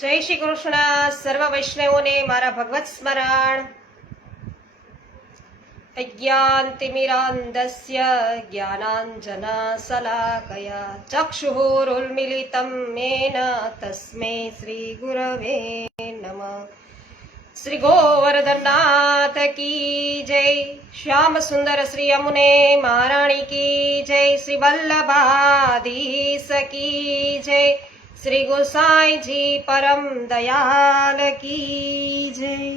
જય શ્રી કૃષ્ણ. સર્વ વૈષ્ણવોને મારા ભગવત સ્મરણ. અજ્ઞાનતિમિરાન્ધસ્ય જ્ઞાનાંજન શલાકયા ચક્ષુરુન્મિલિતં મેન તસ્મૈ શ્રી ગુરવે નમઃ. શ્રી ગોવર્ધનનાથ કી જય. શ્યામ સુંદર શ્રી યમુને મહારાણી કી જય. શ્રી વલ્લભાધીશ કી જય. શ્રી गोसाईजी परम दयाल की जय.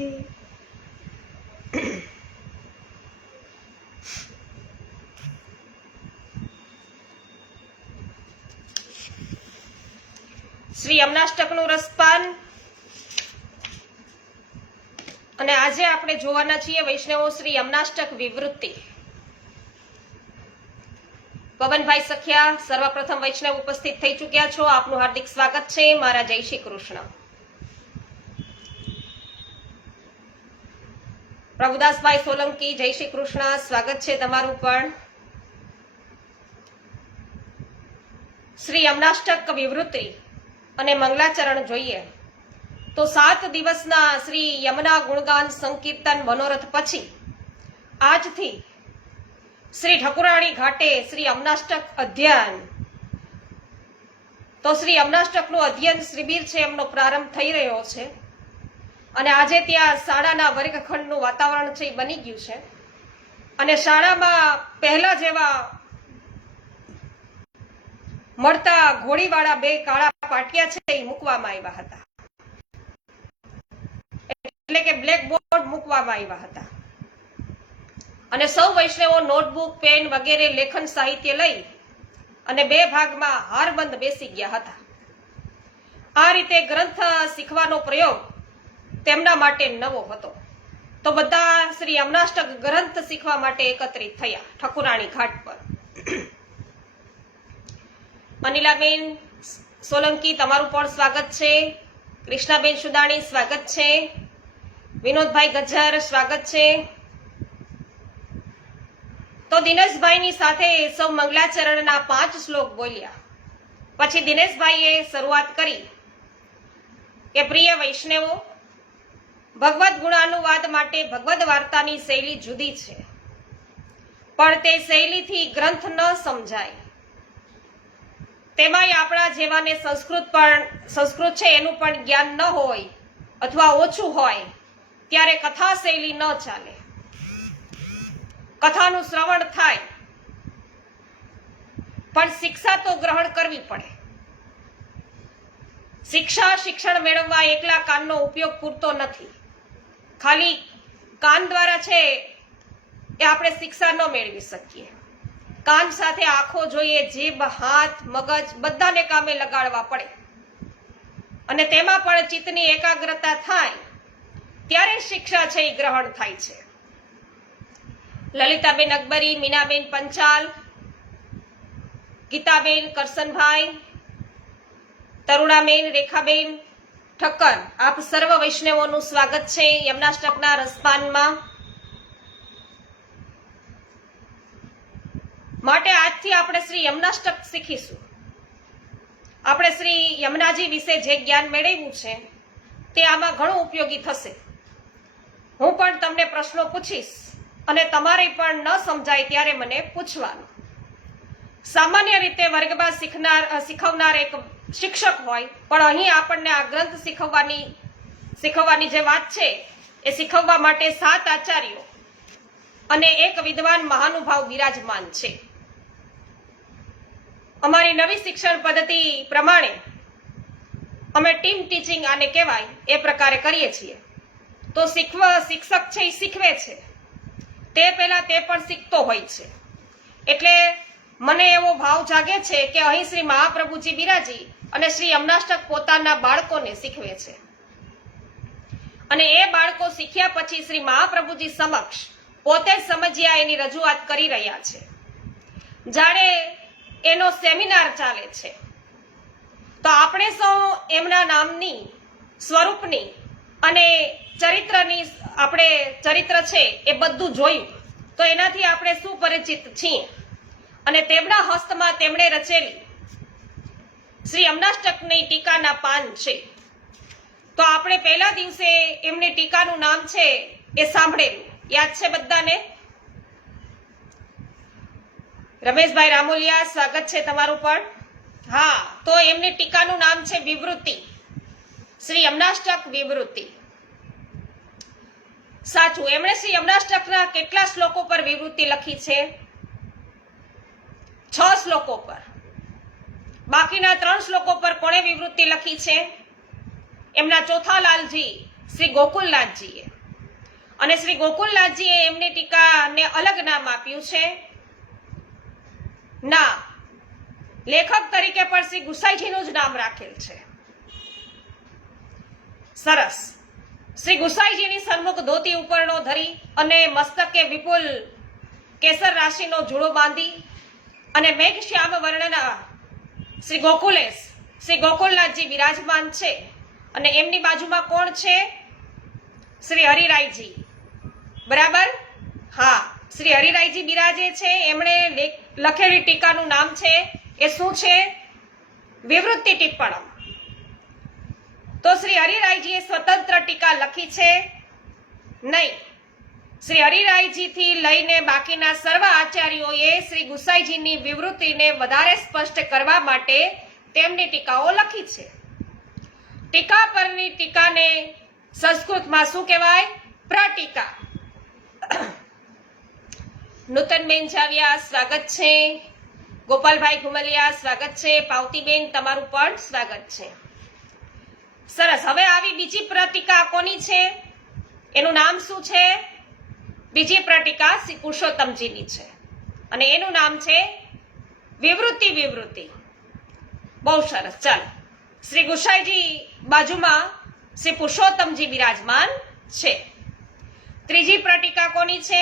શ્રી યમનાષ્ટકનું રસપાન. અને આજે આપણે જોવાના છીએ વૈષ્ણવો શ્રી યમનાષ્ટક વિવૃત્તિ. પવનભાઈ સખિયા, સર્વપ્રથમ વૈષ્ણવ ઉપસ્થિત થઈ ચુક્યા છો, આપનું હાર્દિક સ્વાગત છે. મારા જય શ્રી કૃષ્ણ. પ્રભુદાસભાઈ સોલંકી, જય શ્રી કૃષ્ણ, સ્વાગત છે તમારું પણ. શ્રી યમનાષ્ટક વિવૃત્તિ અને મંગલાચરણ જોઈએ તો 7 દિવસના શ્રી યમના ગુણગાન સંકીર્તન મનોરથ પછી આજથી શ્રી ઠકુરાણી ઘાટે શ્રી યમનાષ્ટક અધ્યયન, તો શ્રી યમનાષ્ટકનું અધ્યયન શિબિર છે એમનો પ્રારંભ થઈ રહ્યો છે. અને આજે ત્યાં શાળાના વર્ગખંડનું વાતાવરણ છે એ બની ગયું છે. અને શાળામાં પહેલા જેવા મળતા ઘોડીવાળા 2 કાળા પાટિયા છે એ મૂકવામાં આવ્યા હતા, એટલે કે બ્લેક બોર્ડ મૂકવામાં આવ્યા હતા. અને સૌ વૈષ્ણવો નોટબુક, પેન વગેરે લેખન સાહિત્ય લઈ અને 2 ભાગમાં હારબંધ બેસી ગયા હતા. આ રીતે ગ્રંથ શીખવાનો પ્રયોગ તેમના માટે નવો હતો. તો બધા શ્રી યમનાષ્ટક ગ્રંથ શીખવા માટે એકત્રિત થયા ઠકુરાણી ઘાટ પર. અનિલાબેન સોલંકી, તમારું પણ સ્વાગત છે. કૃષ્ણાબેન સુદાણી, સ્વાગત છે. વિનોદભાઈ ગજ્જર, સ્વાગત છે. તો દિનેશભાઈની સાથે સૌ મંગલાચરણના 5 શ્લોક બોલ્યા. પછી દિનેશભાઈએ શરૂઆત કરી કે પ્રિય વૈષ્ણવો, ભગવદ ગુણાનુવાદ માટે ભગવદ વાર્તાની શૈલી જુદી છે, પણ તે શૈલીથી ગ્રંથ ન સમજાય. તેમાંય આપણા જેવાને સંસ્કૃત છે એનું પણ જ્ઞાન ન હોય અથવા ઓછું હોય ત્યારે કથા શૈલી ન ચાલે. કથાનું શ્રવણ થાય પણ શિક્ષા તો ગ્રહણ કરવી પડે. શિક્ષણ મેળવવા એકલા કાનનો ઉપયોગ પૂરતો નથી. ખાલી કાન દ્વારા છે એ આપણે શિક્ષા ન મેળવી શકીએ. કાન સાથે આંખો જોઈએ, જીભ, હાથ, મગજ બધાને કામે લગાડવા પડે. અને તેમાં પણ ચિત્તની એકાગ્રતા થાય ત્યારે શિક્ષા છે એ ગ્રહણ થાય છે. લલિતાબેન અકબરી, મીનાબેન પંચાલ, ગીતાબેન કરસનભાઈ, તરુણાબેન, રેખાબેન ઠક્કર, આપ સર્વ વૈષ્ણવોનું સ્વાગત છે યમનાષ્ટકના રસપાનમાં. માટે આજથી આપણે શ્રી યમનાષ્ટક શીખીશું. આપણે શ્રી યમનાજી વિશે જે જ્ઞાન મેળવ્યું છે તે આમાં ઘણું ઉપયોગી થશે. હું પણ તમને પ્રશ્નો પૂછીશ અને તમારે પણ ન સમજાય ત્યારે મને પૂછવાનું. સામાન્ય રીતે વર્ગમાં શીખવનાર એક શિક્ષક હોય, પણ અહીં આપણને આ ગ્રંથ શીખવવાની જે વાત છે એ શીખવવા માટે 7 આચાર્યો અને એક વિદ્વાન મહાનુભાવ બિરાજમાન છે. અમારી નવી શિક્ષણ પદ્ધતિ પ્રમાણે અમે ટીમ ટીચિંગ આને કહેવાય એ પ્રકારે કરીએ છીએ. તો શિક્ષક છે એ શીખવે છે, તે પહેલા તે પણ શીખતો હોય છે. એટલે મને એવો ભાવ જાગે છે કે અહીં શ્રી મહાપ્રભુજી બિરાજી અને શ્રી યમનાષ્ટક પોતાના બાળકોને શીખવે છે. અને એ બાળકો શીખ્યા પછી શ્રી મહાપ્રભુજી સમક્ષ પોતે સમજ્યા એની રજૂઆત કરી રહ્યા છે. જાણે એનો સેમિનાર ચાલે છે. તો આપણે સૌ એમના નામની, સ્વરૂપની અને ચરિત્રની ચરિત્ર છે એ બધું જોયું, તો એનાથી આપણે સુપરિચિત છીએ. અને તેમના હસ્તમાં તેમણે રચેલી શ્રી યમનાષ્ટકની ટીકાના પાન છે તો આપણે પહેલા દિવસે એમની ટીકાનું નામ છે એ સાંભળેલું, યાદ છે બધાને? રમેશભાઈ રામોલિયા, સ્વાગત છે તમારું પણ. હા, તો એમની ટીકાનું નામ છે વિવૃત્તિ, શ્રી યમનાષ્ટક વિવૃત્તિ. સાચું, એમણે શ્રી યમનાષ્ટકના કેટલા શ્લોકો પર વિવૃત્તિ લખી છે? 6 શ્લોકો પર. બાકીના 3 શ્લોકો પર કોણે વિવૃત્તિ લખી છે? એમના ચોથા લાલજી શ્રી ગોકુલનાથજીએ. અને શ્રી ગોકુલનાથજીએ એમની ટીકાને અલગ નામ આપ્યું છે? ના, લેખક તરીકે પણ શ્રી ગુસાઈજીનું જ નામ રાખેલ છે. સરસ. શ્રી ગુસાઈજીની સન્મુખ ધોતી ઉપરનો ધરી અને મસ્તકે વિપુલ કેસર રાશિનો જુડો બાંધી અને મેઘ શ્યામ વર્ણના શ્રી ગોકુલેશ શ્રી ગોકુલનાથજી બિરાજમાન છે. અને એમની બાજુમાં કોણ છે? શ્રી હરિરાયજી. બરાબર? હા, શ્રી હરિરાયજી બિરાજે છે. એમણે લખેલી ટીકાનું નામ છે એ શું છે? વિવૃત્તિ ટિપ્પણમ. તો શ્રી હરિરાયજીએ સ્વતંત્ર ટીકા લખી છે? નહીં. શ્રી હરિરાયજીથી લઈને બાકીના સર્વ આચાર્યોએ શ્રી ગુસાઈજીની વિવૃત્તિને વધારે સ્પષ્ટ કરવા માટે તેમની ટીકાઓ લખી છે. ટીકા પરની ટીકાને સંસ્કૃતમાં શું કહેવાય? પ્રટીકા. નૂતનબેન જાવિયા, સ્વાગત છે. ગોપાલભાઈ ઘુમલિયા, સ્વાગત છે. પાવતીબેન, તમારું પણ સ્વાગત છે. સરસ. હવે આવી બીજી પ્રટીકા કોની છે? એનું નામ શું છે? બીજી પ્રટીકા શ્રી પુરુષોત્તમજીની છે અને એનું નામ છે વિવૃત્તિ વિવૃત્તિ. બહુ સરસ. ચાલો, શ્રી ગુસાઈજી બાજુમાં શ્રી પુરુષોત્તમજી બિરાજમાન છે. ત્રીજી પ્રટીકા કોની છે?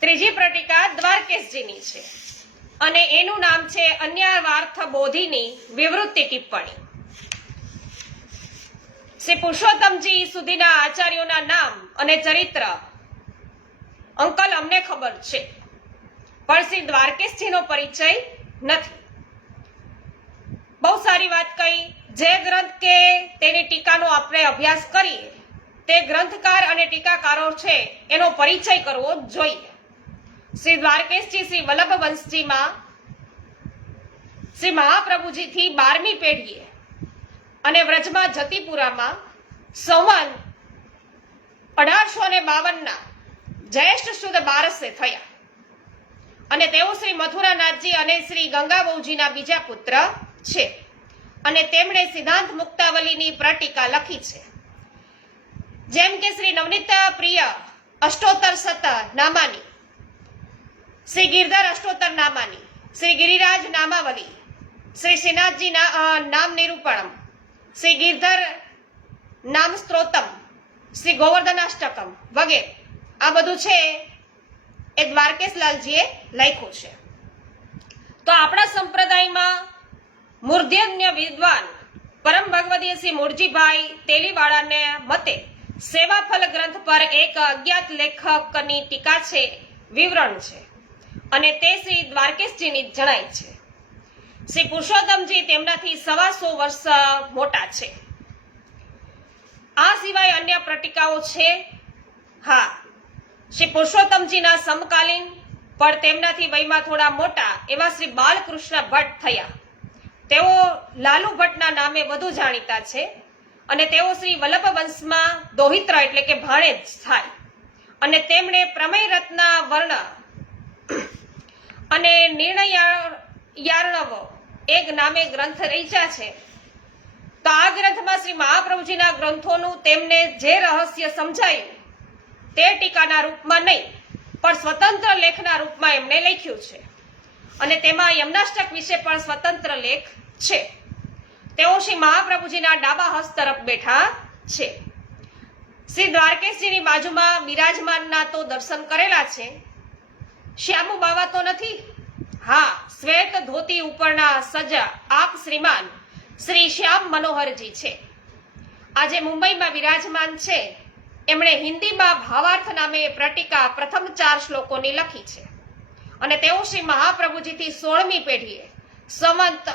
ત્રીજી પ્રટીકા દ્વારકેશજીની છે અને એનું નામ છે અન્યાવાર્થ બોધિની વિવૃત્તિ ટિપ્પણી. શ્રી પુરુષોત્તમજી સુધીના આચાર્યોના નામ અને ચરિત્ર અંકલ અમને ખબર છે, પણ શ્રી દ્વારકેશજીનો પરિચય નથી. બહુ સારી વાત કહી. જે ગ્રંથ કે તેની ટીકાનો આપણે અભ્યાસ કરીએ તે ગ્રંથકાર અને ટીકાકારો છે એનો પરિચય કરવો જોઈએ. શ્રી દ્વારકેશજી શ્રી વલ્લભ વંશજીમાં શ્રી મહાપ્રભુજીથી 12મી પેઢીએ અને વ્રજમાં જતીપુરામાં સંવત 1852 જ્યેષ્ઠ સુદ 12 થયા અને તેઓ શ્રી મથુરાનાથજી અને શ્રી ગંગાબહુજીના બીજા પુત્ર છે અને તેમણે સિદ્ધાંત મુક્તાવલીની પ્રટીકા લખી છે. જેમ કે શ્રી નવનીત પ્રિય અષ્ટોત્તર સત નામાની, શ્રી ગિરધર અષ્ટોત્તર નામાની, શ્રી ગિરિરાજ નામાવલી, શ્રી શ્રીનાથજી નામ નિરૂપણમ, શ્રી ગિરધર નામ સ્ત્રોતમ, શ્રી ગોવર્ધનાષ્ટકમ વગેરે. આ બધું છે એ દ્વારકેશલાલજીએ લખ્યું છે. તો આપણા સંપ્રદાયમાં મૂર્ધન્ય વિદ્વાન પરમ ભગવદીય શ્રી મૂળજીભાઈ તેલીવાળાને મતે સેવાફલ ગ્રંથ પર એક અજ્ઞાત લેખકની ટીકા છે, વિવરણ છે અને તે શ્રી દ્વારકેશજીની જણાય છે. શ્રી પુરુષોત્તમજી તેમનાથી 125 વર્ષ મોટા છે. આ સિવાય અન્ય પ્રટીકાઓ છે. હા, શ્રી પુરુષોત્તમજીના સમકાલીન પણ તેમનાથી વયમાં થોડા મોટા એવા શ્રી બાલકૃષ્ણ ભટ્ટ થયા. તેઓ લાલુ ભટ્ટના નામે વધુ જાણીતા છે અને તેઓ શ્રી વલ્લભ વંશમાં દોહિત્ર એટલે કે ભાણેજ થાય અને તેમણે પ્રમેય રત્ના વર્ણ અને નિર્ણયાર્ણવ એક નામે ગ્રંથ રચ્યા છે. તો આ ગ્રંથમાં શ્રી મહાપ્રભુજીના ગ્રંથોનું તેમને જે રહસ્ય સમજાયું તે ટીકાના રૂપમાં નહીં પણ સ્વતંત્ર લેખના રૂપમાં એમણે લખ્યું છે અને તેમાં યમનાષ્ટક વિશે પણ સ્વતંત્ર લેખ છે. તેઓ શ્રી મહાપ્રભુજીના ડાબા હસ્ત તરફ બેઠા છે. શ્રી દ્વારકેશજીની બાજુમાં બિરાજમાનના તો દર્શન કરેલા છે. શ્યામુ બાવા તો નથી? હા, શ્વેત ધોતી ઉપરના સજ આપ શ્રીમાન શ્રી શ્યામ મનોહરજી છે. આજે મુંબઈમાં બિરાજમાન છે. એમણે હિન્દીમાં ભાવાર્થ નામે પ્રટીકા પ્રથમ 4 શ્લોકોની લખી છે અને તેઓ શ્રી મહાપ્રભુજીથી 16મી પેઢીએ સંવત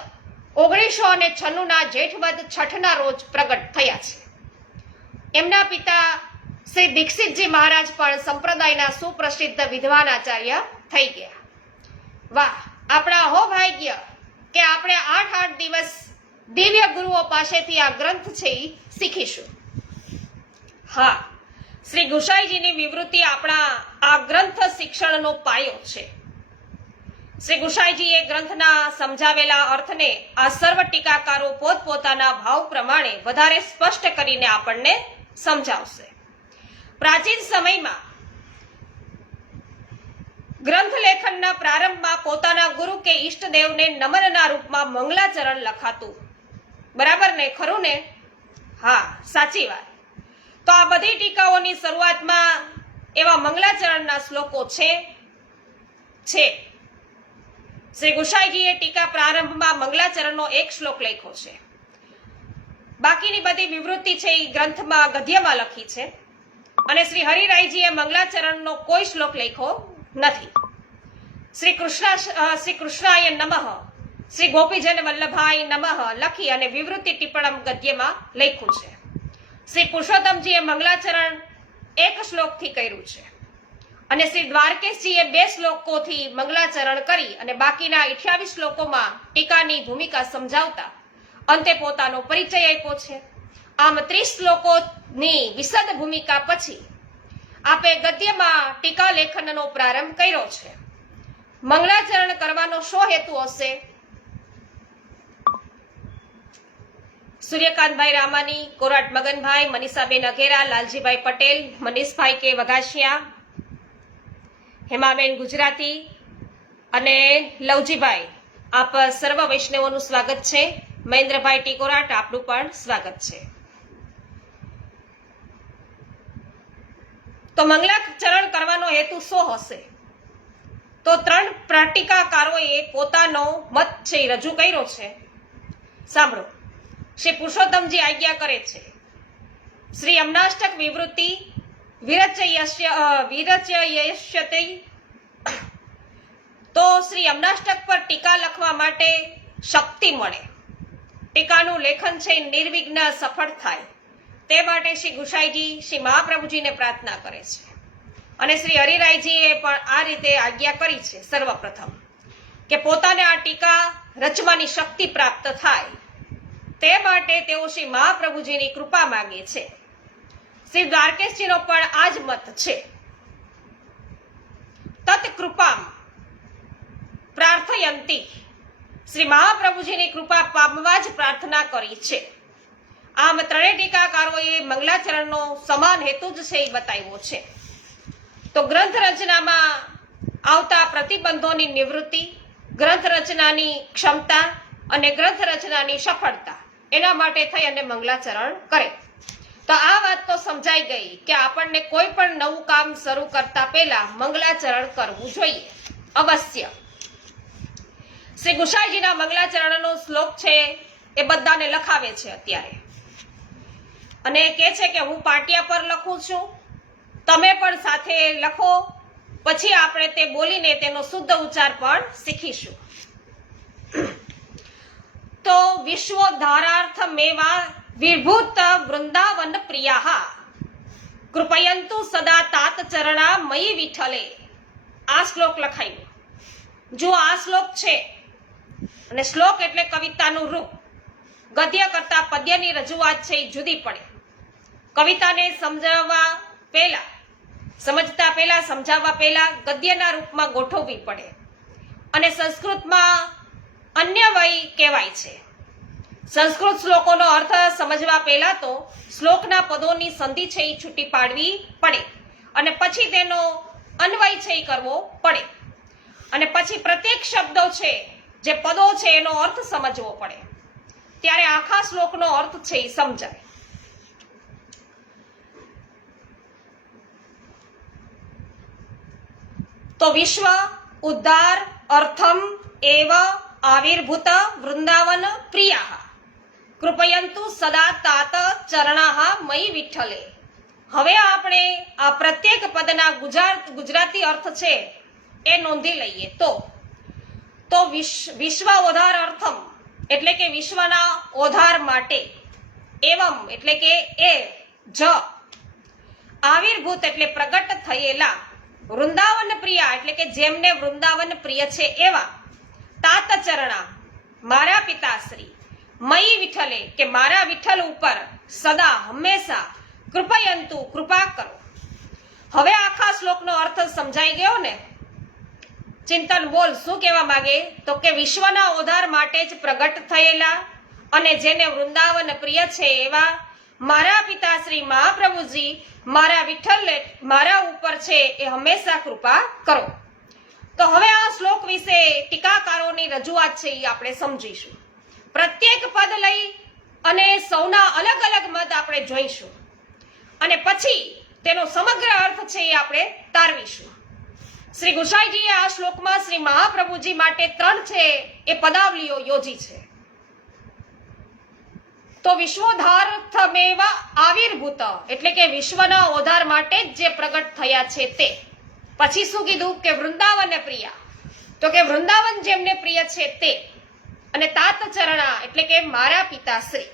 1996 ના જેઠવદ છઠના રોજ પ્રગટ થયા છે. એમના પિતા શ્રી દીક્ષિતજી મહારાજ પણ સંપ્રદાયના સુપ્રસિદ્ધ વિદ્વાનાચાર્ય થઈ ગયા. વાહ, આપણા હો ભાગ્ય કે આપણે 8 દિવસ દિવ્ય ગુરુઓ પાસેથી આ ગ્રંથ છે એ શીખીશું. હા, શ્રી ગુસાઈજીની વિવૃત્તિ આપણા આ ગ્રંથ શિક્ષણનો પાયો છે. શ્રી ગુસાઈજીએ ગ્રંથના સમજાવેલા અર્થને આ સર્વ ટીકાકારો પોતપોતાના ભાવ પ્રમાણે વધારે સ્પષ્ટ કરીને આપણને સમજાવશે. પ્રાચીન સમયમાં ગ્રંથ લેખનના પ્રારંભમાં પોતાના ગુરુ કે ઈષ્ટદેવને નમનના રૂપમાં મંગલાચરણ લખાતું. બરાબર ને? ખરું ને? હા, સાચી વાત. તો આ બધી ટીકાઓની શરૂઆતમાં એવા મંગલાચરણના શ્લોકો છે. શ્રી ગુસાઈજીએ ટીકા પ્રારંભમાં મંગલાચરણનો એક શ્લોક લખ્યો છે. બાકીની બધી વિવૃત્તિ છે એ ગ્રંથમાં ગદ્યમાં લખી છે. અને શ્રી હરિરાયજીએ મંગલાચરણનો કોઈ શ્લોક લખ્યો નથી. શ્રી કૃષ્ણાય નમઃ, શ્રી ગોપીજન વલ્લભાય નમઃ લખી અને વિવૃત્તિ ટિપ્પણમ ગદ્યમાં લખ્યું છે. શ્રી પુરુષોત્તમજીએ મંગલાચરણ એક શ્લોકથી કર્યું છે અને શ્રી દ્વારકેશજીએ 2 શ્લોકોથી મંગલાચરણ કરી અને બાકીના 28 શ્લોકોમાં ટીકાની ભૂમિકા સમજાવતા અંતે પોતાનો પરિચય આપ્યો છે. આમ 30 શ્લોકોની વિશદ ભૂમિકા પછી આપે ગદ્યમાં ટીકા લેખનનો પ્રારંભ કર્યો છે. મંગલાચરણ કરવાનો શો હેતુ હશે? સૂર્યકાંતભાઈ રામાની, કોરાટ મગનભાઈ, મનીષાબેન અઘેરા, લાલજીભાઈ પટેલ, મનીષભાઈ કે વઘાસિયા, હેમાબેન ગુજરાતી અને લવજીભાઈ, આપ સર્વ વૈષ્ણવોનું સ્વાગત છે. મહેન્દ્રભાઈ ટીકોરાટ, આપનું પણ સ્વાગત છે. તો મંગલાચરણ કરવાનો હેતુ શું હશે? તો 3 ટીકાકારોએ પોતાનો મત છે રજૂ કર્યો છે. સાંભળો. શ્રી પુરુષોત્તમજી આજ્ઞા કરે છે, શ્રી અમનાષ્ટક વિવૃત્તિ વિરચયસ્યતે. તો શ્રી અમનાષ્ટક પર ટીકા લખવા માટે શક્તિ મળે, ટીકાનું લેખન છે નિર્વિઘ્ન સફળ થાય તે માટે શ્રી ગુસાઈજી શ્રી મહાપ્રભુજીને પ્રાર્થના કરે છે. અને શ્રી હરિરાયજીએ પણ આ રીતે આજ્ઞા કરી છે સર્વપ્રથમ કે પોતાને આ ટીકા રચવાની શક્તિ પ્રાપ્ત થાય તે માટે તેઓ શ્રી મહાપ્રભુજીની કૃપા માંગે છે. શ્રી દ્વારકેશજીનો પણ આ જ મત છે. તત કૃપામ પ્રાર્થયંતી, શ્રી મહાપ્રભુજીની કૃપા પામવા જ પ્રાર્થના કરી છે. આમ 3 ટીકાકારોએ મંગલાચરણનો સમાન હેતુ જ છે એ બતાવ્યો છે. તો ગ્રંથ રચનામાં આવતા પ્રતિબંધોની નિવૃત્તિ, ગ્રંથ રચનાની ક્ષમતા અને ગ્રંથ રચનાની સફળતા એના માટે થઈ અને મંગલાચરણ કરે. તો આ વાત તો સમજાઈ ગઈ કે આપણને કોઈ પણ નવું કામ શરૂ કરતા પહેલા મંગલાચરણ કરવું જોઈએ અવશ્ય. શ્રી ગુસાઈજીના મંગલાચરણનો શ્લોક છે એ બધાને લખાવે છે અત્યારે અને કહે છે કે હું પાટિયા પર લખું છું, તમે પણ સાથે લખો, પછી આપણે તે બોલીને તેનો શુદ્ધ ઉચ્ચાર પણ શીખીશું. તો વિશ્વોદ્ધારાર્થમેવા વિભૂત વૃંદાવન પ્રિયાઃ કૃપયંતુ સદા તાત ચરણા મયી વિઠ્ઠલે. આ શ્લોક લખાયું. જો આ શ્લોક છે અને શ્લોક એટલે કવિતાનું રૂપ. ગદ્ય કરતા પદ્યની રજૂઆત છે એ જુદી પડે. કવિતાને સમજતા પહેલા સમજાવવા પહેલા ગદ્યના રૂપમાં ગોઠવવી પડે અને સંસ્કૃતમાં અન્યવય કહેવાય છે. સંસ્કૃત શ્લોકોનો અર્થ સમજવા પહેલા તો શ્લોકના પદોની સંધિ છે એ છૂટી પાડવી પડે અને પછી તેનો અન્વય છે એ કરવો પડે અને પછી પ્રત્યેક શબ્દો છે જે પદો છે એનો અર્થ સમજવો પડે. ત્યારે આખા શ્લોકનો અર્થ છે એ સમજાય. તો વિશ્વ ઉદ્ધાર અર્થમ એવ આવિર્ભૂત વૃંદાવન પ્રિયાઃ કૃપયંતુ સદા તાત ચરણાઃ મયી વિઠ્ઠલે. હવે આપણે આ પ્રત્યેક પદના ગુજરાતી અર્થ છે એ નોંધી લઈએ. તો વિશ્વ ઉદ્ધાર અર્થમ એટલે કે વિશ્વના ઓધાર માટે, એવમ એટલે કે એ જ આવિર્ભૂત એટલે પ્રગટ થયેલા, વૃંદાવન પ્રિયા એટલે કે જેમને વૃંદાવન પ્રિય છે એવા, તાત ચરણા મારા પિતાશ્રી, મયી વિઠ્ઠલે કે મારા વિઠ્ઠલ ઉપર સદા હંમેશા કૃપયંતુ કૃપા કરો. હવે આખા શ્લોકનો અર્થ સમજાઈ ગયો ને? ચિંતન બોલ, શું કહેવા માંગે? તો કે વિશ્વના ઉદ્ધાર માટે જ પ્રગટ થયેલા અને જેને વૃંદાવન પ્રિય છે એવા મારા પિતાશ્રી મહાપ્રભુજી મારા વિઠ્ઠલ મારા ઉપર છે એ હંમેશા કૃપા કરો. તો હવે આ શ્લોક વિશે ટીકાકારોની રજૂઆત છે એ આપણે સમજીશું. પ્રત્યેક પદ લઈ અને સૌના અલગ અલગ મત આપણે જોઈશું અને પછી તેનો સમગ્ર અર્થ છે એ આપણે તારવીશું. શ્રી ગુસાઈજીએ આ શ્લોકમાં શ્રી મહાપ્રભુજી માટે 3 છે એ પદાવલીઓ યોજી છે. તો વિશ્વોદ્ધારાર્થમેવ આવિર્ભૂત એટલે કે વિશ્વના ઉદ્ધાર માટે જ જે પ્રગટ થયા છે તે. પછી શું કીધું કે વૃંદાવન પ્રિયા, તો કે વૃંદાવન જેમને પ્રિય છે તે, અને તાત ચરણા એટલે કે મારા પિતાશ્રી.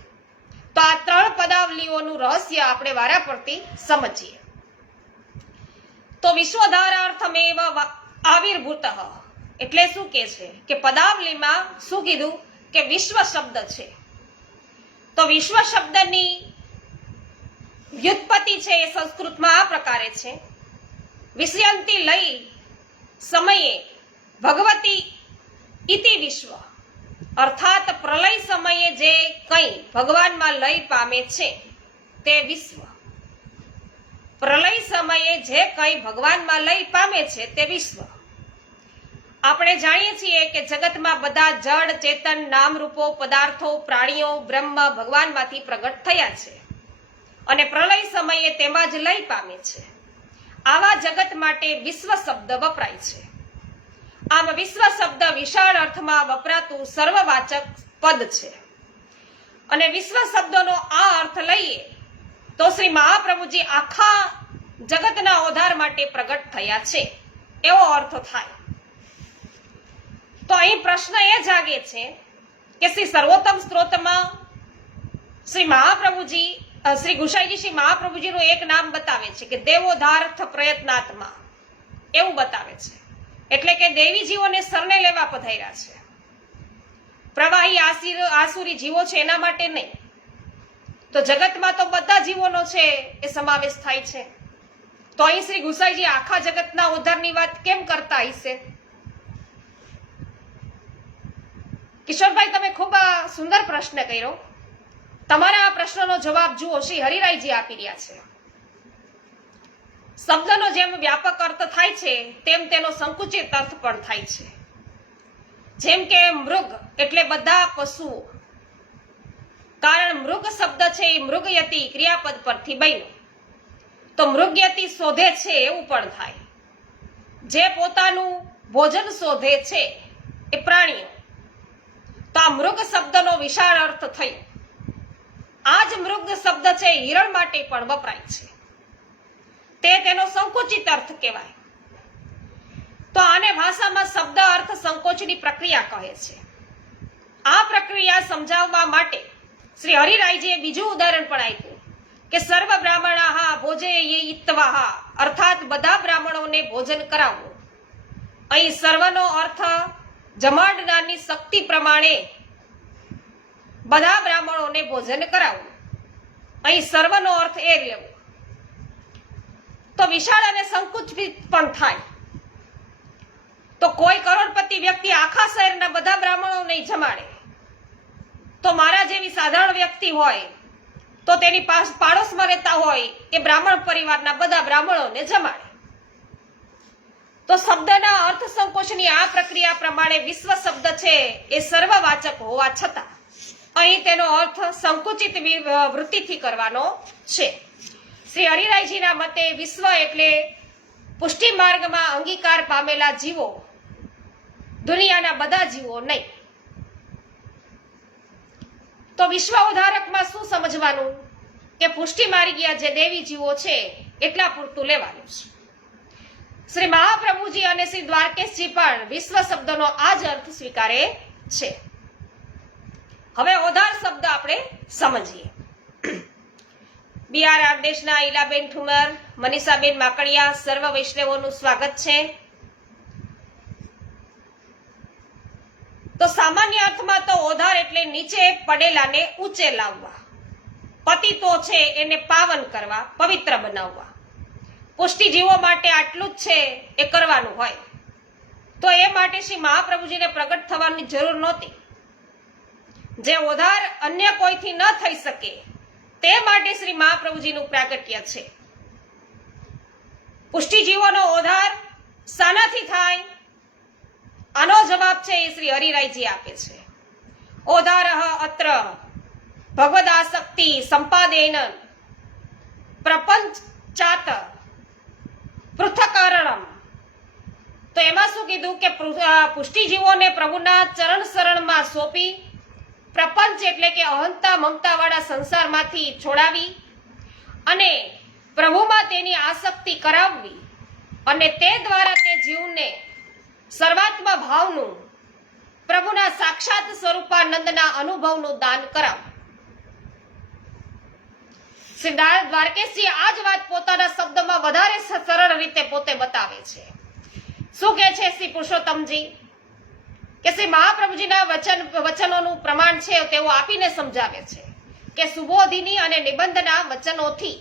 તો આ 3 પદાવલીઓનું રહસ્ય આપણે વારાફરતી સમજીએ. તો વિશ્વોદ્ધારાર્થમેવ આવિર્ભૂત એટલે શું કે છે કે પદાવલીમાં શું કીધું કે વિશ્વ શબ્દ છે. તો વિશ્વ શબ્દની વ્યુત્પત્તિ છે એ સંસ્કૃતમાં આ પ્રકારે છે: વિષયંતી લઈ સમયે ભગવતી ઇતિ વિશ્વ, અર્થાત પ્રલય સમયે જે કંઈ ભગવાનમાં લય પામે છે તે વિશ્વ. પ્રલય સમયે જે કંઈ ભગવાનમાં લય પામે છે તે વિશ્વ. આપણે જાણીએ છીએ કે જગતમાં બધા જડ ચેતન નામરૂપો પદાર્થો પ્રાણીઓ બ્રહ્મ ભગવાનમાંથી પ્રગટ થયા છે અને પ્રલય સમયે તેમાં જ લય પામે છે. આવા જગત માટે વિશ્વ શબ્દ વપરાય છે. આમ વિશ્વ શબ્દ વિશાળ અર્થમાં વપરાતું સર્વવાચક પદ છે અને વિશ્વ શબ્દનો આ અર્થ લઈએ તો શ્રી મહાપ્રભુજી આખા જગતના ઉદ્ધાર માટે પ્રગટ થયા છે એવો અર્થ થાય. તો અહીં પ્રશ્ન એ જાગે છે કે શ્રી સર્વોત્તમ સ્ત્રોતમાં શ્રી મહાપ્રભુજી શ્રી ગુસાઈજી શ્રી મહાપ્રભુજીનું એક નામ બતાવે છે કે દેવોદ્ધાર્થ પ્રયત્નાત્મા, એવું બતાવે છે. એટલે કે દેવી જીવોને શરણે લેવા પધાર્યા છે. પ્રવાહી આસુરી જીવો છે એના માટે નહીં. તો જગતમાં તો બધા જીવોનો છે એ સમાવેશ થાય છે. તો અહીં શ્રી ગુસાઈજી આખા જગતના ઉદ્ધારની વાત કેમ કરતા હશે? કિશોરભાઈ, તમે ખૂબ સુંદર પ્રશ્ન કર્યો. તમારા આ પ્રશ્નનો જવાબ જુઓ, શ્રી હરિરાયજી આપી રહ્યા છે. શબ્દનો જેમ વ્યાપક અર્થ થાય છે તેમ તેનો સંકુચિત અર્થ પણ થાય છે. જેમ કે મૃગ એટલે બધા પશુઓ, કારણ મૃગ શબ્દ છે એ મૃગયતિ ક્રિયાપદ પરથી બન્યો. તો મૃગયતિ શોધે છે એવું પણ થાય. જે પોતાનું ભોજન શોધે છે એ પ્રાણીઓ. તો આ મૃગ શબ્દનો વિશાળ અર્થ થયો. આ જ મૃગ શબ્દ છે હિરણ માટે પણ વપરાય છે. તે તેનો સંકુચિત અર્થ કહેવાય. તો આને ભાષામાં શબ્દ અર્થ સંકોચની પ્રક્રિયા કહે છે. આ પ્રક્રિયા સમજાવવા માટે શ્રી હરિરાયજીએ બીજું ઉદાહરણ પણ આપ્યું કે સર્વ બ્રાહ્મણાહ ભોજયિત્વાહ, અર્થાત બધા બ્રાહ્મણોને ભોજન કરાવવું. અહીં સર્વનો અર્થ જમાડનારની શક્તિ પ્રમાણે બધા બ્રાહ્મણોને ભોજન કરાવવું. અહીં સર્વનો અર્થ એ લેવો. તો વિશાળ અને સંકુચિત પણ થાય. તો કોઈ કરોડપતિ વ્યક્તિ આખા શહેરના બધા બ્રાહ્મણો નહીં જમાડે. તો મારા જેવી સાધારણ વ્યક્તિ હોય તો તેની પાડોશમાં રહેતા હોય એ બ્રાહ્મણ પરિવારના બધા બ્રાહ્મણોને જમાડે. તો શબ્દના અર્થ સંકોચની આ પ્રક્રિયા પ્રમાણે વિશ્વ શબ્દ છે એ સર્વવાચક હોવા છતાં અહીં તેનો અર્થ સંકુચિત વૃત્તિથી કરવાનો છે. શ્રી હરિરાયજીના મતે વિશ્વ એટલે પુષ્ટિ માર્ગમાં અંગીકાર પામેલા જીવો, દુનિયાના બધા જીવો નહીં. તો વિશ્વ ઉદ્ધારકમાં શું સમજવાનું કે પુષ્ટિ માર્ગીય જે દેવી જીવો છે એટલા પૂરતું લેવાનું છે. શ્રી મહાપ્રભુજી અને શ્રી દ્વારકેશજી પણ વિશ્વ શબ્દનો આ જ અર્થ સ્વીકારે છે. હવે ઓધાર શબ્દ આપણે સમજીએ. બિહાર આદેશના ઈલાબેન ઠુમર, મનીષાબેન માકડિયા, સર્વ વૈષ્ણવોનું સ્વાગત છે. તો સામાન્ય અર્થમાં તો ઓધાર એટલે નીચે પડેલાને ઊંચે લાવવા, પતિતો છે એને પાવન કરવા, પવિત્ર બનાવવા. પુષ્ટિજીવો માટે આટલું જ છે એ કરવાનું હોય. તો એ માટે શ્રી મહાપ્રભુજીને પ્રગટ થવાની જરૂર નહોતી. જે ઓધાર અન્ય કોઈથી ન થઈ શકે તે માટે શ્રી મહાપ્રભુજીનું પ્રાગટ્ય છે. પુષ્ટિજીવોનો ઓધાર શાનાથી થાય? આનો જવાબ છે એ શ્રી હરિરાયજી આપે છે. ઓધારઃ અત્ર ભગવદાસક્તિ સંપાદેન પ્રપંચાત પૃથ્થકરણમ. તો એમાં શું કીધું કે પુષ્ટિજીવોને પ્રભુના ચરણ શરણમાં સોંપી પ્રપંચ એટલે કે અહંતા મમતા વાળા સંસારમાંથી છોડાવી અને પ્રભુમાં તેની આસક્તિ કરાવવી અને તે દ્વારા તે જીવને સર્વાત્મ ભાવનું પ્રભુના સાક્ષાત સ્વરૂપાનંદના અનુભવનું દાન કરાવવું. શ્રી દ્વારકેશજી આ જ વાત પોતાના શબ્દમાં વધારે સરળ રીતે પોતે બતાવે છે. શું કહે છે શ્રી પુરુષોત્તમજી કે શ્રી મહાપ્રભુજીના વચનોનું પ્રમાણ છે તેઓ આપીને સમજાવે છે કે સુબોધિની અને નિબંધના વચનોથી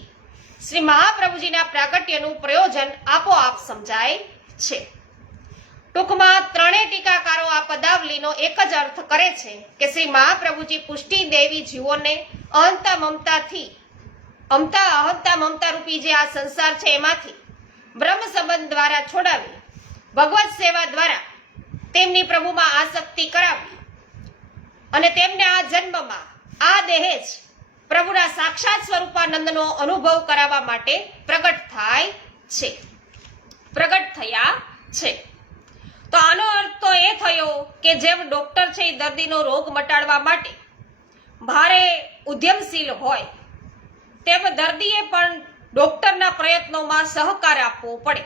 શ્રી મહાપ્રભુજીના પ્રાગટ્યનું પ્રયોજન આપોઆપ સમજાય છે. ટૂંકમાં ત્રણેય ટીકાકારો આ પદાવલીનો એક જ અર્થ કરે છે કે શ્રી મહાપ્રભુજી પુષ્ટિ દેવી જીવોને અહંતા મમતા રૂપી જે આ સંસાર છે એમાંથી બ્રહ્મ સંબંધ દ્વારા છોડાવી ભગવત સેવા દ્વારા તેમની પ્રભુમાં આસક્તિ કરાવી અને તેમને આ જન્મમાં આ દેહે જ પ્રભુના સાક્ષાત સ્વરૂપાનંદનો અનુભવ કરાવવા માટે પ્રગટ થયા છે. તો આનો અર્થ તો એ થયો કે જેમ ડોક્ટર છે એ દર્દીનો રોગ મટાડવા માટે ભારે ઉદ્યમશીલ હોય તેમ દર્દીએ પણ ડોક્ટરના પ્રયત્નોમાં સહકાર આપવો પડે.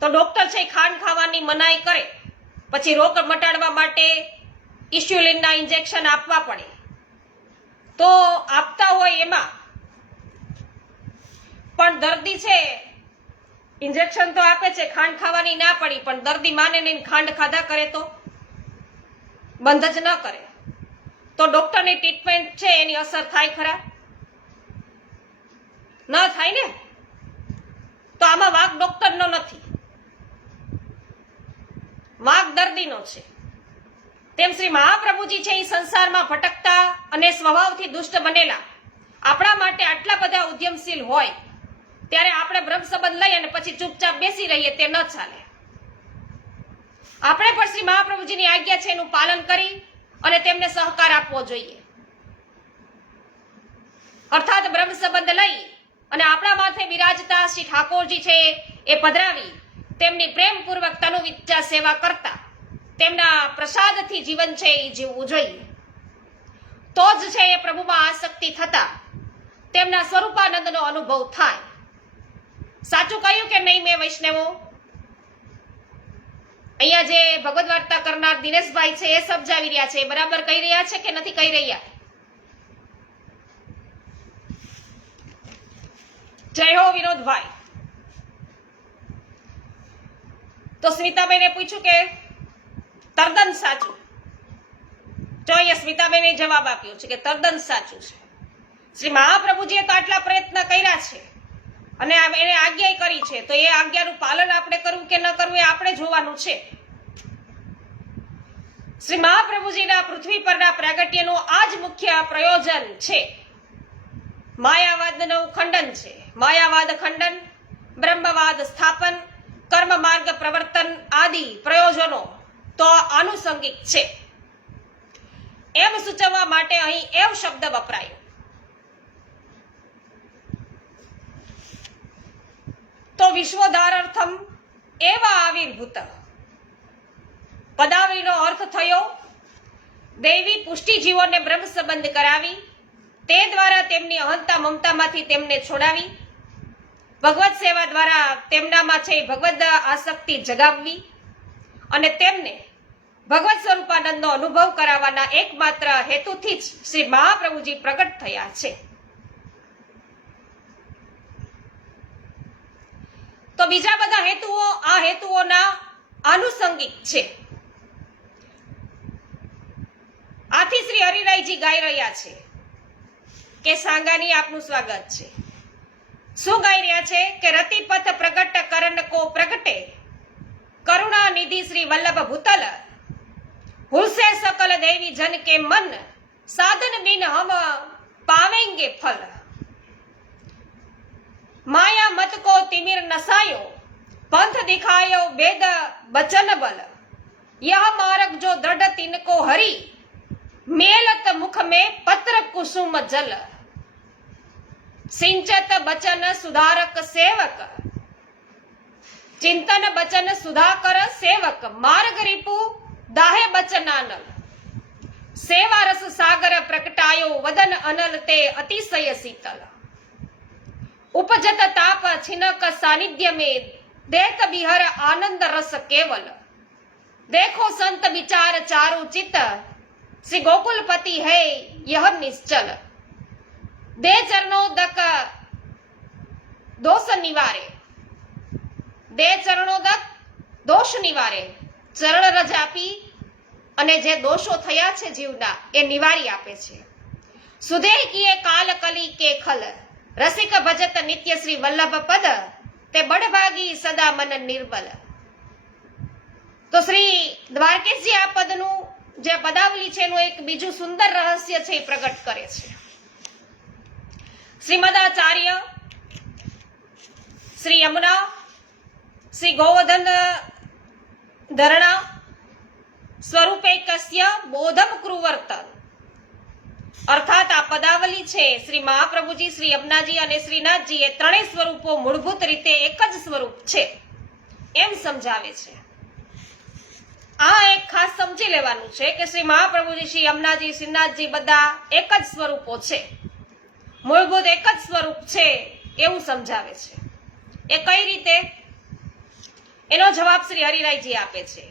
તો ડોક્ટર છે ખાંડ ખાવાની મનાઈ કરે, પછી રોગ મટાડવા માટે ઇન્સ્યુલિનના ઇન્જેક્શન આપવા પડે. તો આપતા હોય એમાં પણ દર્દી છે ઇન્જેક્શન તો આપે છે, ખાંડ ખાવાની ના પડી, પણ દર્દી માને નહીં, ખાંડ ખાધા કરે તો બંધ જ ન કરે તો ડોક્ટરની ટ્રીટમેન્ટ છે એની અસર થાય ખરા? ન થાય ને. તો આમાં વાંક ડોક્ટરનો નથી, વાંક દર્દીનો છે. તેમ શ્રી મહાપ્રભુજી છે એ સંસારમાં ભટકતા અને સ્વભાવથી દુષ્ટ બનેલા આપણા માટે આટલા બધા ઉદ્યમશીલ હોય ત્યારે આપણે બ્રહ્મ સંબંધ લઈ અને પછી ચૂપચાપ બેસી રહીએ તે ન ચાલે. આપણે પણ શ્રી મહાપ્રભુજીની આજ્ઞા છે એનું પાલન કરી અને તેમને સહકાર આપવો જોઈએ. અર્થાત બ્રહ્મ સંબંધ લઈ અને આપણા માથે બિરાજતા શ્રી ઠાકોરજી છે એ પધરાવી તેમની પ્રેમપૂર્વક તનુ વિદ્યા સેવા કરતા તેમના પ્રસાદથી જીવન છે એ જીવવું જોઈએ. તો જ છે એ પ્રભુમાં આસક્તિ થતા તેમના સ્વરૂપાનંદનો અનુભવ થાય. સાચું કહ્યું કે નહીં મેં વૈષ્ણવો? અહીંયા જે ભગવદ વાર્તા કરનાર દિનેશભાઈ છે એ સમજાવી રહ્યા છે, બરાબર કહી રહ્યા છે કે નથી કહી રહ્યા? જય હો વિનોદભાઈ. તો સ્મિતાબેને પૂછ્યું કે તદ્દન સાચું. જો અહીંયા સ્મિતાબેને જવાબ આપ્યો છે કે તદ્દન સાચું છે. શ્રી મહાપ્રભુજીએ તો આટલા પ્રયત્ન કર્યા છે અને એને આજ્ઞા કરી છે, તો એ આજ્ઞાનું પાલન આપણે કરવું કે ન કરવું એ આપણે જોવાનું છે. શ્રી મહાપ્રભુજીના પૃથ્વી પરના પ્રાગટ્યનું આ જ મુખ્ય પ્રયોજન છે. માયાવાદનું ખંડન છે. માયાવાદ ખંડન, બ્રહ્મવાદ સ્થાપન, કર્મ માર્ગ પ્રવર્તન આદિ પ્રયોજનો તો આનુષંગિક છે એમ સૂચવવા માટે અહીં એવ શબ્દ વપરાયો. તો વિશ્વોદ્ધારાર્થમ એવા આવિર્ભૂત પદાવલીનો અર્થ થયો દૈવી પુષ્ટિજીવોને બ્રહ્મ સંબંધ કરાવી તે દ્વારા તેમની અહંતા મમતામાંથી તેમને છોડાવી ભગવત સેવા દ્વારા તેમનામાં છે ભગવદ આસક્તિ જગાવવી અને તેમને ભગવત સ્વરૂપાનંદનો અનુભવ કરાવવાના એકમાત્ર હેતુથી જ શ્રી મહાપ્રભુજી પ્રગટ થયા છે. તો બીજા બધા હેતુઓ આ હેતુઓના આનુષંગિક છે. આથી શ્રી હરિરાયજી ગાઈ રહ્યા છે કે સાંગાની આપનું સ્વાગત છે. શું ગાઈ રહ્યા છે કે રતિપથ પ્રગટ કરન કો પ્રગટે કરુણા નિધિ શ્રી વલ્લભ ભૂતલ હુલસે સકલ દેવી જન કે મન સાધન બિન હમ પાવેંગે ફલ માયા મત કો તિમિર નસાયો पंथ दिखायो वेद बचन बल यह मार्ग जो दृढ़ तिनको हरि मेलत मुख में पत्र कुसुम जल सिंचत बचन सुधारक सेवक चिंतन बचन सुधाकर सेवक मार्ग रिपु दाहे बचनानल सेवा रस सागर प्रकटायो वदन अनल ते अतिशय शीतल उपजत ताप छिनक सानिध्य में देत बिहर आनंद रस केवल देखो संत विचार चारु चित श्री गोकुलपति है यह निश्चल दे चरणों दक दोष निवारे दे चरणों दक दोष निवारे ચરણ રજ આપી અને જે દોષો થયા છે જીવના એ નિવારી આપે છે. સુધે કીએ કાલ કલી કે ખલ રસિક ભજત નિત્ય શ્રી વલ્લભ પદ તે બડભાગી સદા મન નિર્બલ. તો શ્રી દ્વારકેશજી આ પદનું જે પદાવલી છે એનું એક બીજું સુંદર રહસ્ય છે એ પ્રગટ કરે છે. શ્રીમદાચાર્ય શ્રી યમુના શ્રી ગોવર્ધન ધરણા સ્વરૂપે કસ્ય બોધમ કૃવર્તન અર્થાત આ પદાવલી છે શ્રી મહાપ્રભુજી શ્રી યમુનાજી અને શ્રીનાથજી એ ત્રણેય સ્વરૂપો મૂળભૂત રીતે એક જ સ્વરૂપ છે એમ સમજાવે છે. આ એક ખાસ સમજી લેવાનું છે કે શ્રી મહાપ્રભુજી શ્રી યમુનાજી શ્રીનાથજી બધા એક જ સ્વરૂપો છે, મૂળભૂત એક જ સ્વરૂપ છે એવું સમજાવે છે. એ કઈ રીતે? એનો જવાબ શ્રી હરિરાયજી આપે છે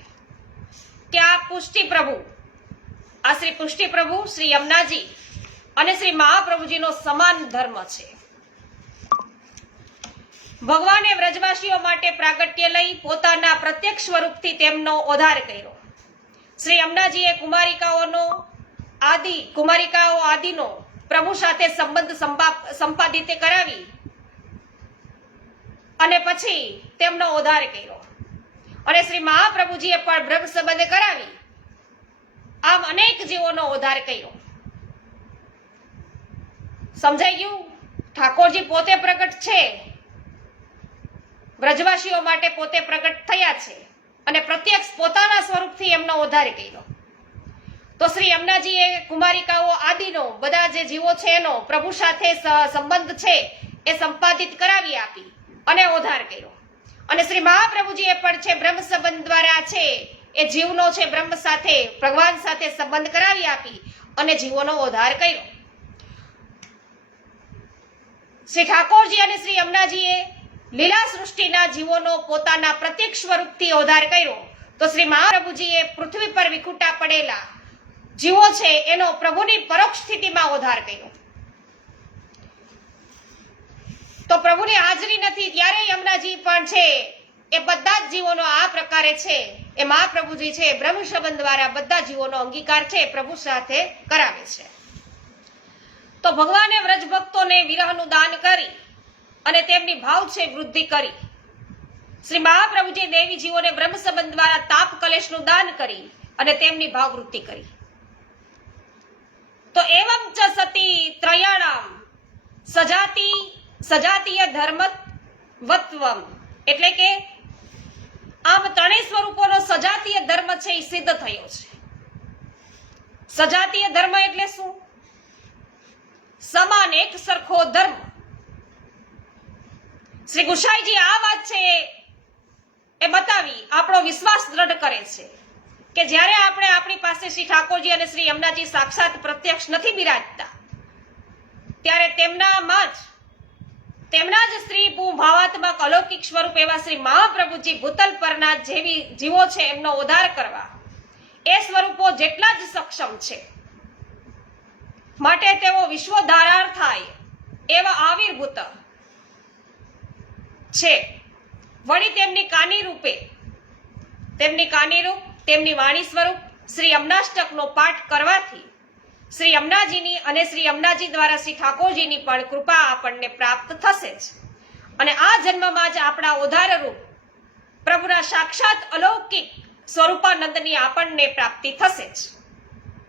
કે આ પુષ્ટિ પ્રભુ, આ શ્રી પુષ્ટિ પ્રભુ શ્રી યમુનાજી અને શ્રી મહાપ્રભુજીનો સમાન ધર્મ છે. ભગવાને વ્રજવાસીઓ માટે પ્રાગટ્ય લઈ પોતાના પ્રત્યક્ષ સ્વરૂપથી તેમનો ઉદ્ધાર કર્યો. શ્રી યમુનાજીએ કુમારિકાઓ આદિનો પ્રભુ સાથે સંબંધ સંપાદિત કરાવી અને પછી તેમનો ઉદ્ધાર કર્યો. અને શ્રી મહાપ્રભુજીએ પણ બ્રહ્મ સંબંધ કરાવી આમ અનેક જીવોનો ઉદ્ધાર કર્યો. સમજાઈ ગયું? ઠાકોરજી પોતે પ્રગટ છે, વ્રજવાસીઓ માટે પોતે પ્રગટ થયા છે અને પ્રત્યક્ષ પોતાના સ્વરૂપથી એમનો ઉદ્ધાર કર્યો. તો શ્રી યમુનાજીએ કુમારિકાઓ આદિનો બધા જે જીવો છે એનો પ્રભુ સાથે સંબંધ છે એ સંપાદિત કરાવી આપી અને ઉદ્ધાર કર્યો. અને શ્રી મહાપ્રભુજીએ પણ છે બ્રહ્મ સંબંધ દ્વારા છે એ જીવનો છે બ્રહ્મ સાથે ભગવાન સાથે સંબંધ કરાવી આપી અને જીવોનો ઉદ્ધાર કર્યો. શ્રી ઠાકોરજી અને શ્રી યમુનાજીએ લીલા સૃષ્ટિના જીવોનો પોતાના પ્રત્યક્ષ સ્વરૂપથી ઉદ્ધાર કર્યો. તો શ્રી મહાપ્રભુજીએ પૃથ્વી પર વિખૂટા પડેલા જીવો છે એનો પ્રભુની પરોક્ષ સ્થિતિમાં ઉદ્ધાર કર્યો. તો પ્રભુની હાજરી નથી ત્યારે યમુનાજી પણ છે એ બધા જ જીવોનો આ પ્રકારે છે એ મહાપ્રભુજી છે બ્રહ્મ સંબંધ દ્વારા બધા જીવોનો અંગીકાર છે પ્રભુ સાથે કરાવે છે. તો ભગવાને વ્રજ ભક્તોને વિરહનું દાન કરી અને તેમની ભાવ છે વૃદ્ધિ કરી. શ્રી મહાપ્રભુજી દેવી જીવોને બ્રહ્મ સંબંધ દ્વારા તાપ કલેશનું દાન કરી અને તેમની ભાવ વૃદ્ધિ કરી. તો એવં ચ સતી ત્રયાણામ સજાતીય ધર્મવત્વમ એટલે કે આમ ત્રણેય સ્વરૂપોનો સજાતીય ધર્મ છે એ સિદ્ધ થયો છે. સજાતીય ધર્મ એટલે શું? સમાન એક સરખો ધર્મ. શ્રી ગુસાઈજી આ વાત છે એ બતાવી આપણો વિશ્વાસ દ્રઢ કરે છે કે જ્યારે આપણે આપણી પાસે શ્રી ઠાકોરજી અને શ્રી યમુનાજી સાક્ષાત પ્રત્યક્ષ નથી બિરાજતા ત્યારે તેમના જ સ્ત્રી ભાવાત્મક અલૌકિક સ્વરૂપ એવા શ્રી મહાપ્રભુજી ભૂતલ પરના જેવી જીવો છે એમનો ઉદ્ધાર કરવા એ સ્વરૂપો જેટલા જ સક્ષમ છે, માટે તેઓ વિશ્વધારાર થાય એવા આવિર્ભૂત છે. વળી તેમની કાનીરૂપ તેમની વાણી સ્વરૂપ શ્રી અમનાષ્ટકનો પાઠ કરવાથી શ્રી અમનાજીની અને શ્રી અમનાજી દ્વારા શ્રી ઠાકોરજીની પણ કૃપા આપણને પ્રાપ્ત થશે જ. અને આ જન્મમાં જ આપણા ઉદ્ધારરૂપ પ્રભુના સાક્ષાત અલૌકિક સ્વરૂપાનંદની આપણને પ્રાપ્તિ થશે જ.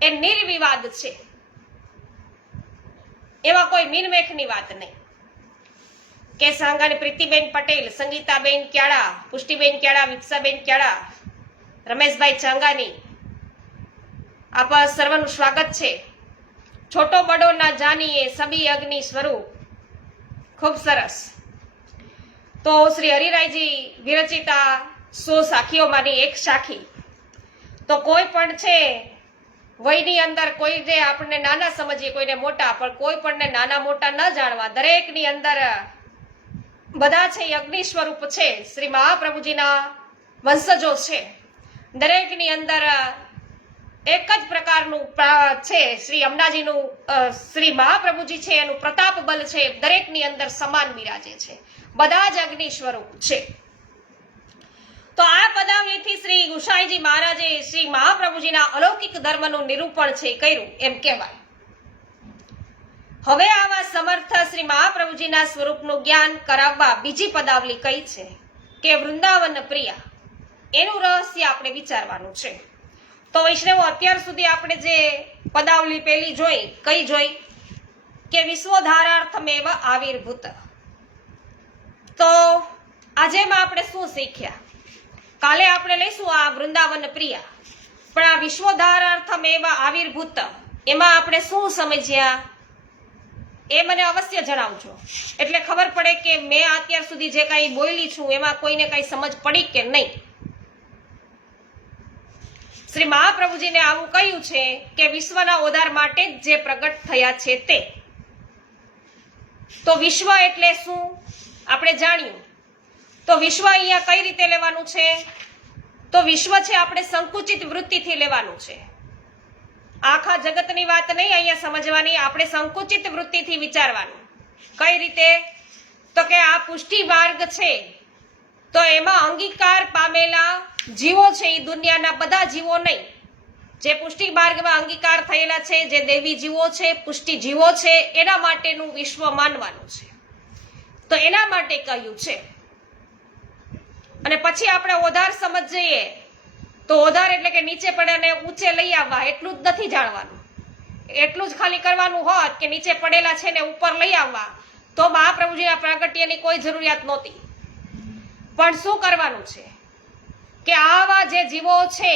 એ નિર્વિવાદ છે, એમાં કોઈ મીનમેખની વાત નહીં. કે સાંગાની પ્રીતિબેન પટેલ, સંગીતાબેન ક્યાડા, પુષ્ટિબેન ક્યાડા, વિક્ષાબેન ક્યાડા, રમેશભાઈ ચાંગાની, આપ સર્વનું સ્વાગત છે. છોટો બડો ના જાનીએ સબી અગ્નિ સ્વરૂપ, ખૂબ સરસ. તો શ્રી હરિરાયજી વિરચિતા 100 સાખીઓમાંની એક સાખી. તો કોઈ પણ છે વયની અંદર કોઈને આપણને નાના સમજીએ, કોઈને મોટા, પણ કોઈ પણને નાના મોટા ન જાણવા, દરેકની અંદર બધા છે એ અગ્નિ સ્વરૂપ છે. શ્રી મહાપ્રભુજીના વંશજો છે. દરેકની અંદર એક જ પ્રકારનું છે. શ્રી અમનાજીનું શ્રી મહાપ્રભુજી છે એનું પ્રતાપ બલ છે દરેકની અંદર સમાન બિરાજે છે. બધા જ અગ્નિ સ્વરૂપ છે. તો આ પદાવલીથી શ્રી ગુસાઈજી મહારાજે શ્રી મહાપ્રભુજીના અલૌકિક ધર્મનું નિરૂપણ છે કર્યું એમ કહેવાય. હવે આવા સમર્થ શ્રી મહાપ્રભુજીના સ્વરૂપનું જ્ઞાન કરાવવા બીજી પદાવલી કઈ છે કે વૃંદાવન પ્રિયા. એનું રહસ્ય આપણે વિચારવાનું છે. તો વૈષ્ણવો, અત્યાર સુધી આપણે જે પદાવલી પેલી જોઈ, કઈ જોઈ કે વિશ્વધારાર્થમેવ આવિર્ભૂત. તો આજેમાં આપણે શું શીખ્યા? કાલે આપણે લઈશું આ વૃંદાવન પ્રિયા, પણ આ વિશ્વધારાર્થમેવ આવિર્ભૂત એમાં આપણે શું સમજ્યા એ મને અવશ્ય જણાવજો, એટલે ખબર પડે કે મેં અત્યાર સુધી જે કાંઈ બોલી છું એમાં કોઈને કાંઈ સમજ પડી કે નહીં. શ્રી મહાપ્રભુજીને આવું કહ્યું છે કે વિશ્વના ઉદ્ધાર માટે જ જે પ્રગટ થયા છે તે. તો વિશ્વ એટલે શું આપણે જાણ્યું. તો વિશ્વ અહીંયા કઈ રીતે લેવાનું છે? તો વિશ્વ છે આપણે સંકુચિત વૃત્તિથી લેવાનું છે. આખા જગતની વાત નહીં અહીંયા સમજવાની, આપણે સંકુચિત વૃત્તિથી વિચારવાનું. કઈ રીતે? તો કે આ પુષ્ટિ માર્ગ છે, તો એમાં અંગીકાર પામેલા જીવો છે એ દુનિયાના બધા જીવો નહીં. જે પુષ્ટિ માર્ગમાં અંગીકાર થયેલા છે, જે દેવી જીવો છે, પુષ્ટિ જીવો છે, એના માટેનું વિશ્વ માનવાનું છે. તો એના માટે કહ્યું છે. અને પછી આપણે ઓધાર સમજીએ તો ઓધાર એટલે કે નીચે પડ્યાને ઊંચે લઈ આવવા, એટલું જ નથી જાણવાનું. એટલું જ ખાલી કરવાનું હોત કે નીચે પડેલા છે ને ઉપર લઈ આવવા, તો મહાપ્રભુજીના પ્રાગટ્યની કોઈ જરૂરિયાત નહોતી. પણ શું કરવાનું છે કે આવા જે જીવો છે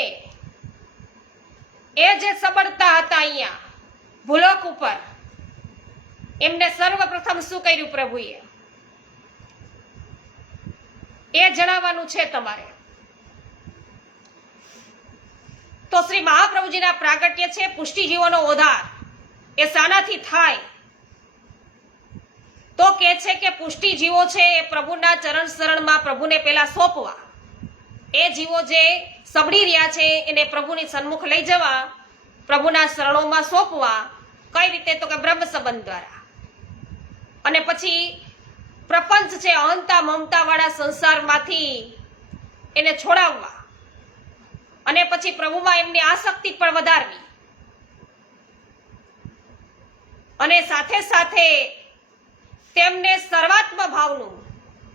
એ જે સબળતા હતા અહીંયા ભૂલોક ઉપર, એમને સર્વપ્રથમ શું કર્યું પ્રભુએ એ જણાવવાનું છે તમારે. તો શ્રી મહાપ્રભુજીના પ્રાગટ્ય છે પુષ્ટિ જીવોનો ઉદ્ધાર. એ શાનાથી થાય? તો કે છે કે પુષ્ટિ જીવો છે એ પ્રભુના ચરણ શરણમાં પ્રભુને પેલા સોંપવા. એ જીવો જે સબડી રહ્યા છે એને પ્રભુની સન્મુખ લઈ જવા, પ્રભુના શરણોમાં સોંપવા. કઈ રીતે? તો કે બ્રહ્મ સંબંધ દ્વારા. અને પછી પ્રપંચ છે અહંતા મમતા વાળા સંસારમાંથી એને છોડાવવા, અને પછી પ્રભુમાં એમની આસક્તિ પણ વધારવી, અને સાથે સાથે તેમને સર્વાત્મ ભાવનું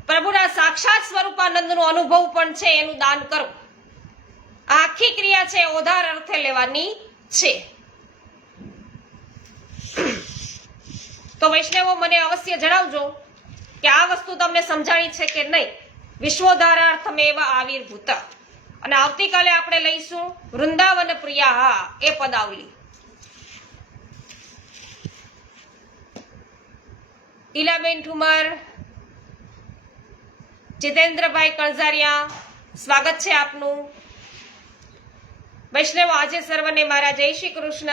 પ્રભુના સાક્ષાત સ્વરૂપાનંદનું અનુભવ પણ છે એનું દાન કરવું. આખી ક્રિયા છે ઉદાર અર્થે લેવાની છે. તો વૈષ્ણવો, મને અવશ્ય જણાવજો કે આ વસ્તુ તમને સમજાણી છે કે નહીં. વિશ્વોદ્ધારાર્થમેવ આવિર્ભૂત. અને આવતીકાલે આપણે લઈશું વૃંદાવન પ્રિયા એ પદાવલી. ઈલાબેન ઠુમર, જીતેન્દ્રભાઈ કણઝારિયા, સ્વાગત છે આપનું. વૈષ્ણવ, આજે સર્વને મારા જય શ્રી કૃષ્ણ.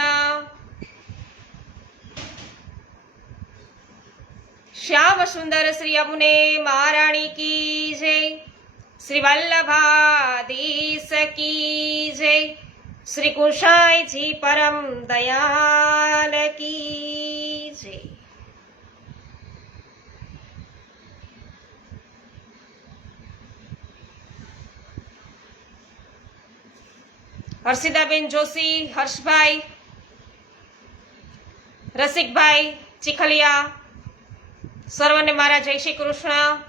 શ્યામ સુંદર શ્રી યમુને મહારાણી કી જય. શ્રી વલ્લભાધીશ કી જય. શ્રી કૃષ્ણજી પરમ દયાલ કી જય. હર્ષિદાબેન જોશી, હર્ષભાઈ, રસિકભાઈ ચીખલિયા, સર્વને મારા જય શ્રી કૃષ્ણ.